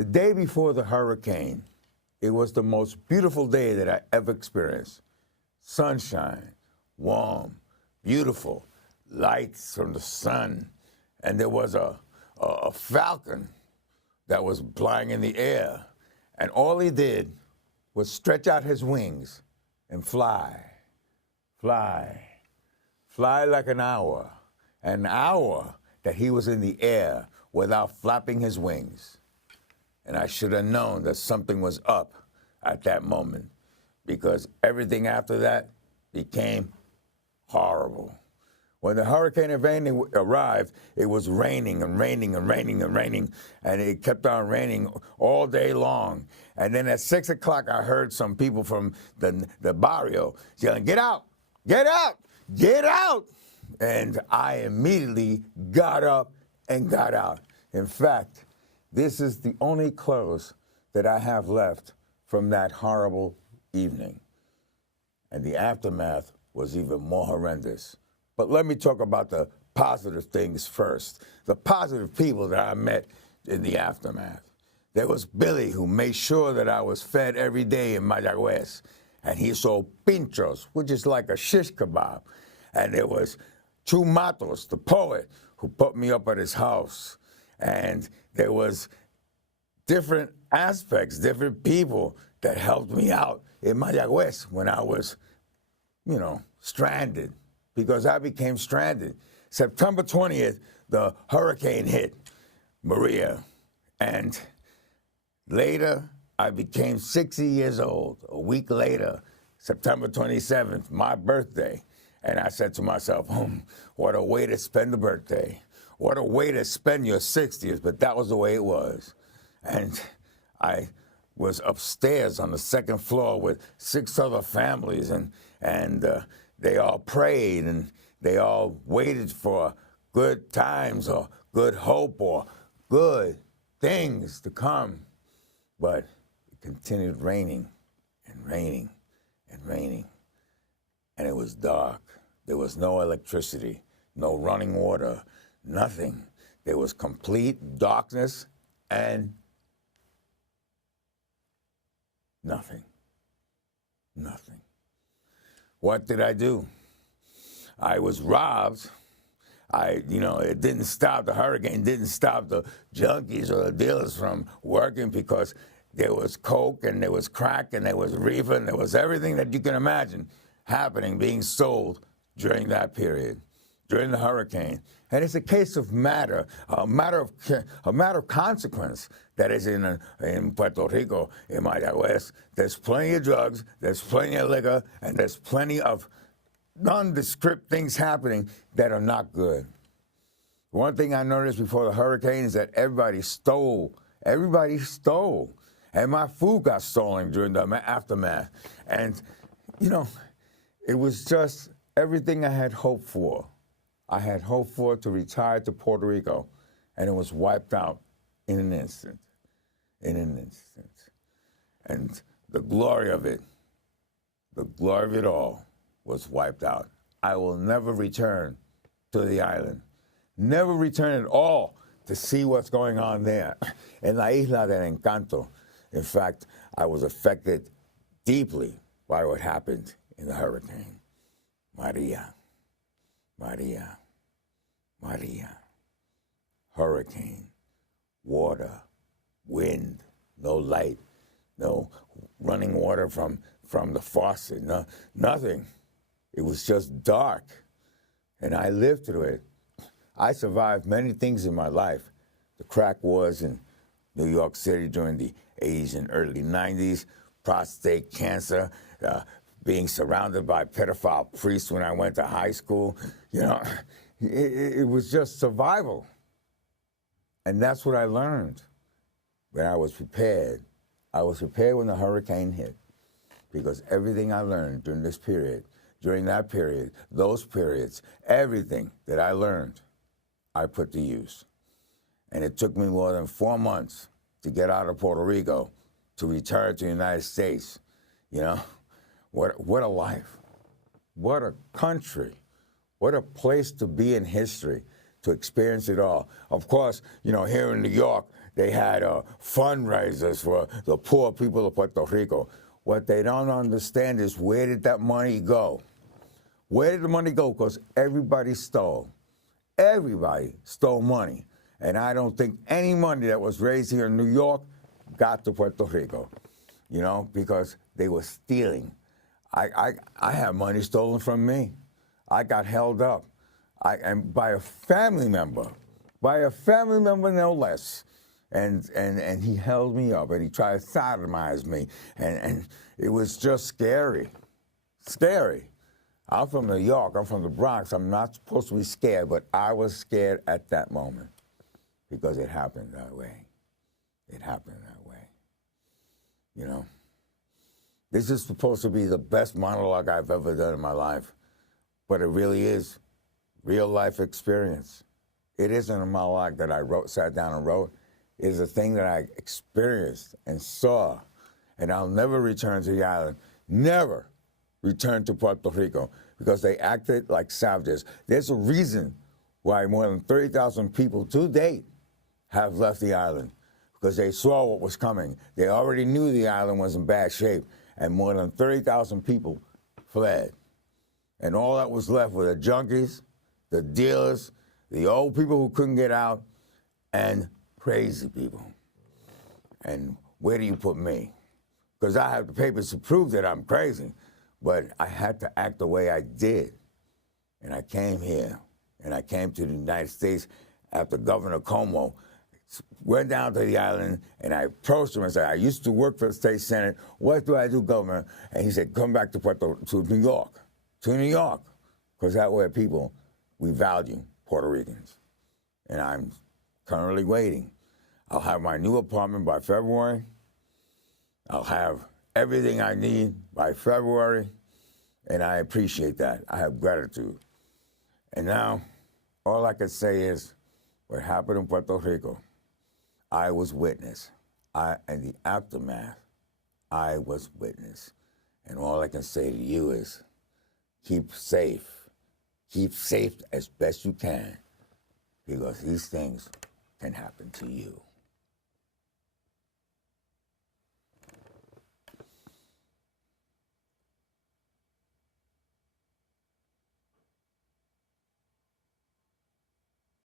The day before the hurricane, it was the most beautiful day that I ever experienced. Sunshine, warm, beautiful, lights from the sun, and there was a falcon that was flying in the air, and all he did was stretch out his wings and fly, fly, fly like an hour that he was in the air without flapping his wings. And I should have known that something was up at that moment, because everything after that became horrible. When the hurricane arrived, it was raining and raining and raining and raining, and it kept on raining all day long. And then at 6 o'clock, I heard some people from the barrio yelling, "Get out, get out, get out!" And I immediately got up and got out. In fact, this is the only clothes that I have left from that horrible evening. And the aftermath was even more horrendous. But let me talk about the positive things first. The positive people that I met in the aftermath. There was Billy, who made sure that I was fed every day in Mayagüez. And he sold pinchos, which is like a shish kebab. And there was Chu Matos, the poet, who put me up at his house. And there was different aspects, different people that helped me out in Mayagüez when I was, stranded, because I became stranded. September 20th, the hurricane hit Maria, and later I became 60 years old. A week later, September 27th, my birthday, and I said to myself, what a way to spend the birthday. What a way to spend your 60th, but that was the way it was. And I was upstairs on the second floor with 6 other families, and they all prayed, and they all waited for good times or good hope or good things to come. But it continued raining and raining and raining, and it was dark. There was no electricity, no running water, nothing. There was complete darkness and nothing. Nothing. What did I do? I was robbed. It didn't stop, the hurricane didn't stop the junkies or the dealers from working, because there was coke and there was crack and there was reefer and there was everything that you can imagine happening, being sold during that period, during the hurricane. And it's a case of a matter of consequence that is in Puerto Rico, in Mayagüez. There's plenty of drugs, there's plenty of liquor, and there's plenty of nondescript things happening that are not good. One thing I noticed before the hurricane is that everybody stole. Everybody stole. And my food got stolen during the aftermath. And, it was just everything I had hoped for. I had hoped for to retire to Puerto Rico, and it was wiped out in an instant. In an instant. And the glory of it all was wiped out. I will never return to the island. Never return at all to see what's going on there. In La Isla del Encanto, in fact, I was affected deeply by what happened in the hurricane. Maria. Hurricane, water, wind, no light, no running water from the faucet, nothing. It was just dark, and I lived through it. I survived many things in my life. The crack wars in New York City during the 80s and early 90s, prostate cancer, being surrounded by pedophile priests when I went to high school. It was just survival. And that's what I learned. But I was prepared. I was prepared when the hurricane hit, because everything I learned during this period, during that period, those periods, everything that I learned, I put to use. And it took me more than 4 months to get out of Puerto Rico to return to the United States. What a life. What a country. What a place to be in history. to experience it all. Of course, you know, here in New York, they had fundraisers for the poor people of Puerto Rico. What they don't understand is, where did that money go? Where did the money go? Because everybody stole. Everybody stole money. And I don't think any money that was raised here in New York got to Puerto Rico, you know, because they were stealing. I had money stolen from me. I got held up, and by a family member no less. And he held me up, and he tried to sodomize me, and it was just scary. I'm from New York, I'm from the Bronx, I'm not supposed to be scared, but I was scared at that moment because it happened that way. It happened that way, you know. This is supposed to be the best monologue I've ever done in my life, but it really is real life experience. It isn't a monologue that I sat down and wrote. It is a thing that I experienced and saw, and I'll never return to the island, never return to Puerto Rico, because they acted like savages. There's a reason why more than 30,000 people to date have left the island, because they saw what was coming. They already knew the island was in bad shape, and more than 30,000 people fled. And all that was left were the junkies, the dealers, the old people who couldn't get out, and crazy people. And where do you put me? Because I have the papers to prove that I'm crazy, but I had to act the way I did. And I came here, and I came to the United States after Governor Como went down to the island, and I approached him and said, I used to work for the state senate. What do I do, Governor? And he said, come back to New York, because that way people, we value Puerto Ricans. And I'm currently waiting. I'll have my new apartment by February. I'll have everything I need by February, and I appreciate that. I have gratitude. And now, all I can say is, what happened in Puerto Rico, I was witness. In the aftermath, I was witness. And all I can say to you is, keep safe. Keep safe as best you can, because these things can happen to you.